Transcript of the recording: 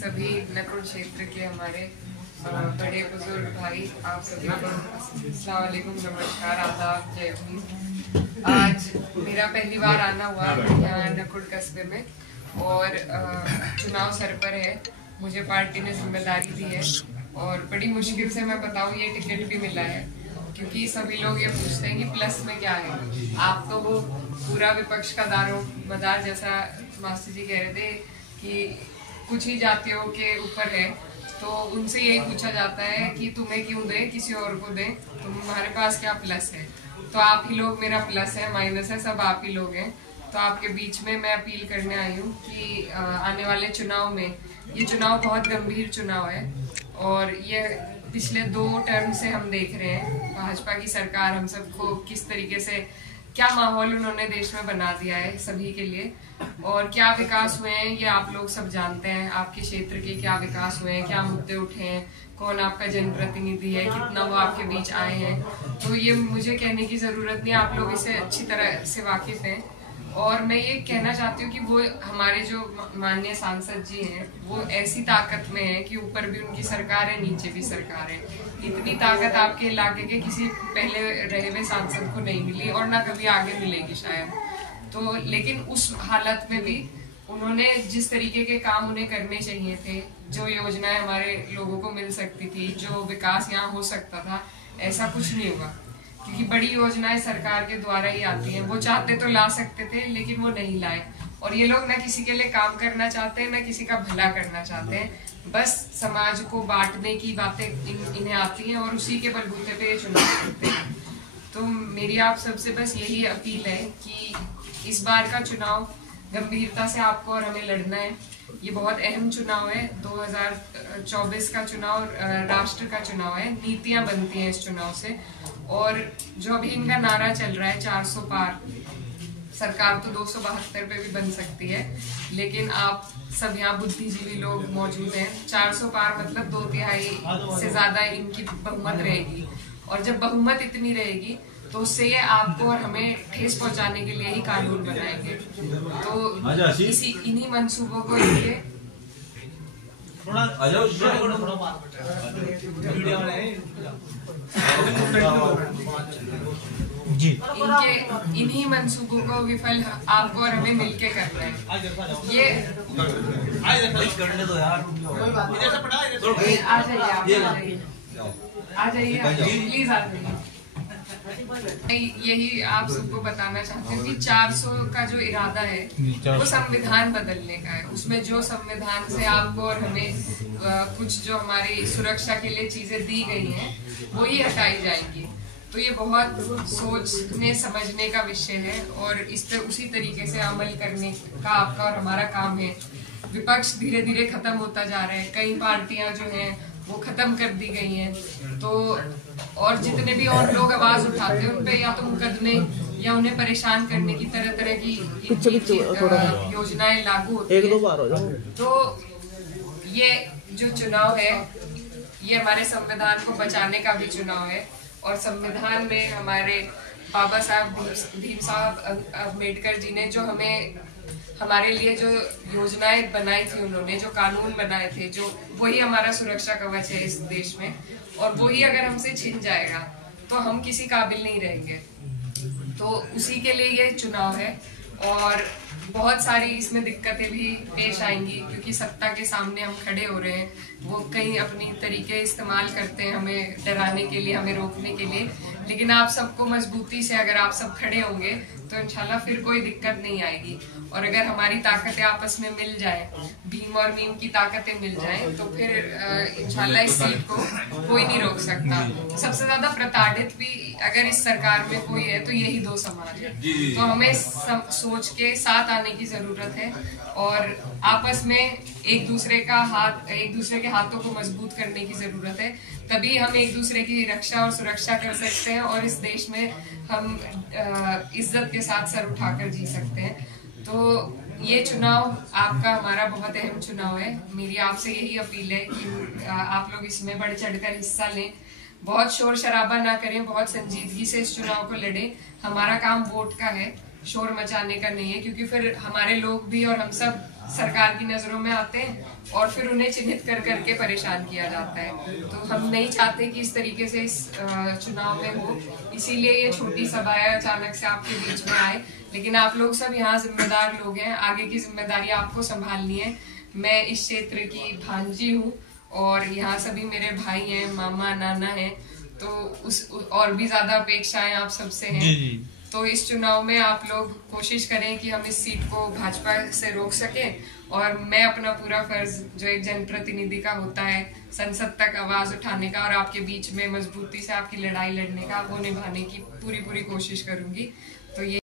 सभी नकुड़ क्षेत्र के हमारे बड़े बुजुर्ग भाई, आप सभी को अस्सलाम वालेकुम, नमस्कार, आदाब, जय भीम। आज मेरा पहली बार आना हुआ यहाँ नकुड़ कस्बे में और चुनाव सर पर है। मुझे पार्टी ने जिम्मेदारी दी है और बड़ी मुश्किल से मैं बताऊँ ये टिकट भी मिला है, क्योंकि सभी लोग ये पूछते हैं कि प्लस में क्या है। आप तो वो पूरा विपक्ष का दारो मदार, जैसा मास्टर जी कह रहे थे कि कुछ ही जातियों के ऊपर है, तो उनसे यही पूछा जाता है कि तुम्हें क्यों दें, किसी और को दें, तुम्हारे पास क्या प्लस है। तो आप ही लोग मेरा प्लस है, माइनस है, सब आप ही लोग हैं। तो आपके बीच में मैं अपील करने आई हूँ कि आने वाले चुनाव में, ये चुनाव बहुत गंभीर चुनाव है और ये पिछले 2 टर्म से हम देख रहे हैं भाजपा की सरकार हम सबको किस तरीके से, क्या माहौल उन्होंने देश में बना दिया है सभी के लिए, और क्या विकास हुए हैं ये आप लोग सब जानते हैं। आपके क्षेत्र के क्या विकास हुए हैं, क्या मुद्दे उठे हैं, कौन आपका जनप्रतिनिधि है, कितना वो आपके बीच आए हैं, तो ये मुझे कहने की जरूरत नहीं, आप लोग इससे अच्छी तरह से वाकिफ हैं। और मैं ये कहना चाहती हूँ कि वो हमारे जो माननीय सांसद जी हैं वो ऐसी ताकत में है कि ऊपर भी उनकी सरकार है, नीचे भी सरकार है। इतनी ताकत आपके इलाके के किसी पहले रहे हुए सांसद को नहीं मिली और ना कभी आगे मिलेगी शायद। तो लेकिन उस हालत में भी उन्होंने जिस तरीके के काम उन्हें करने चाहिए थे, जो योजनाएं हमारे लोगों को मिल सकती थी, जो विकास यहाँ हो सकता था, ऐसा कुछ नहीं हुआ, क्योंकि बड़ी योजनाएं सरकार के द्वारा ही आती हैं। वो चाहते तो ला सकते थे लेकिन वो नहीं लाए, और ये लोग ना किसी के लिए काम करना चाहते हैं, ना किसी का भला करना चाहते हैं, बस समाज को बांटने की बातें इन्हें आती हैं और उसी के बलबूते पे ये चुनाव करते हैं। तो मेरी आप सबसे बस यही अपील है कि इस बार का चुनाव गंभीरता से आपको और हमें लड़ना है। ये बहुत अहम चुनाव है। 2024 का चुनाव राष्ट्र का चुनाव है, नीतियां बनती हैं इस चुनाव से। और जो अभी इनका नारा चल रहा है 400 पार, सरकार तो 272 पे भी बन सकती है, लेकिन आप सब यहाँ बुद्धिजीवी लोग मौजूद हैं। 400 पार मतलब 2/3 से ज्यादा इनकी बहुमत रहेगी, और जब बहुमत इतनी रहेगी तो उससे ये आपको और हमें ठेस पहुंचाने के लिए ही कानून बनाएंगे। तो इन्हीं मंसूबों को लेके इन्हीं मंसूबों को विफल आपको और हमें मिलके करना है। ये आ जाइए प्लीज, आ जाइए। यही आप सबको बताना चाहते हैं कि 400 का जो इरादा है वो संविधान बदलने का है। उसमें जो संविधान से आपको और हमें कुछ जो हमारी सुरक्षा के लिए चीजें दी गई हैं वो ही हटाई जाएंगी। तो ये बहुत सोचने समझने का विषय है और इस पर उसी तरीके से अमल करने का आपका और हमारा काम है। विपक्ष धीरे धीरे खत्म होता जा रहा है, कई पार्टियां जो हैं वो खत्म कर दी गई हैं, तो और जितने भी और लोग आवाज उठाते हैं उन पे या तो मुकदमे या उन्हें परेशान करने की तरह तरह की योजनाएं लागू होती हैं। तो ये जो चुनाव है ये हमारे संविधान को बचाने का भी चुनाव है, और संविधान में हमारे बाबा साहब भीम अम्बेडकर जी ने जो हमारे लिए जो योजनाएं बनाई थी, उन्होंने जो कानून बनाए थे, जो वही हमारा सुरक्षा कवच है इस देश में, और वही अगर हमसे छिन जाएगा तो हम किसी काबिल नहीं रहेंगे। तो उसी के लिए ये चुनाव है, और बहुत सारी इसमें दिक्कतें भी पेश आएंगी, क्योंकि सत्ता के सामने हम खड़े हो रहे हैं, वो कई अपनी तरीके इस्तेमाल करते हैं हमें डराने के लिए, हमें रोकने के लिए, लेकिन आप सबको मजबूती से अगर आप सब खड़े होंगे तो इंशाल्लाह फिर कोई दिक्कत नहीं आएगी। और अगर हमारी ताकतें आपस में मिल जाए, भीम और मीम की ताकतें मिल जाए, तो फिर इंशाल्लाह इस सीट को कोई नहीं रोक सकता। सबसे ज्यादा प्रताड़ित भी अगर इस सरकार में कोई है तो यही 2 समाज है। तो हमें सोच के साथ आने की जरूरत है और आपस में एक दूसरे के हाथों को मजबूत करने की जरूरत है, तभी हम एक दूसरे की रक्षा और सुरक्षा कर सकते हैं और इस देश में हम इज्जत के साथ सर उठाकर जी सकते हैं। तो ये चुनाव आपका हमारा बहुत अहम चुनाव है। मेरी आपसे यही अपील है कि आप लोग इसमें बढ़ चढ़कर हिस्सा लें, बहुत शोर शराबा ना करें, बहुत संजीदगी से इस चुनाव को लड़ें। हमारा काम वोट का है, शोर मचाने का नहीं है, क्योंकि फिर हमारे लोग भी और हम सब सरकार की नजरों में आते हैं और फिर उन्हें चिन्हित कर करके परेशान किया जाता है। तो हम नहीं चाहते कि इस तरीके से इस चुनाव में हो, इसीलिए ये छोटी सभा है, अचानक से आपके बीच में आए। लेकिन आप लोग सब यहाँ जिम्मेदार लोग हैं, आगे की जिम्मेदारी आपको संभालनी है। मैं इस क्षेत्र की भांजी हूँ और यहाँ सभी मेरे भाई हैं, मामा नाना हैं, तो और भी ज्यादा अपेक्षाएं आप सबसे हैं। तो इस चुनाव में आप लोग कोशिश करें कि हम इस सीट को भाजपा से रोक सकें और मैं अपना पूरा फर्ज जो एक जनप्रतिनिधि का होता है, संसद तक आवाज उठाने का और आपके बीच में मजबूती से आपकी लड़ाई लड़ने का, वो निभाने की पूरी कोशिश करूंगी। तो ये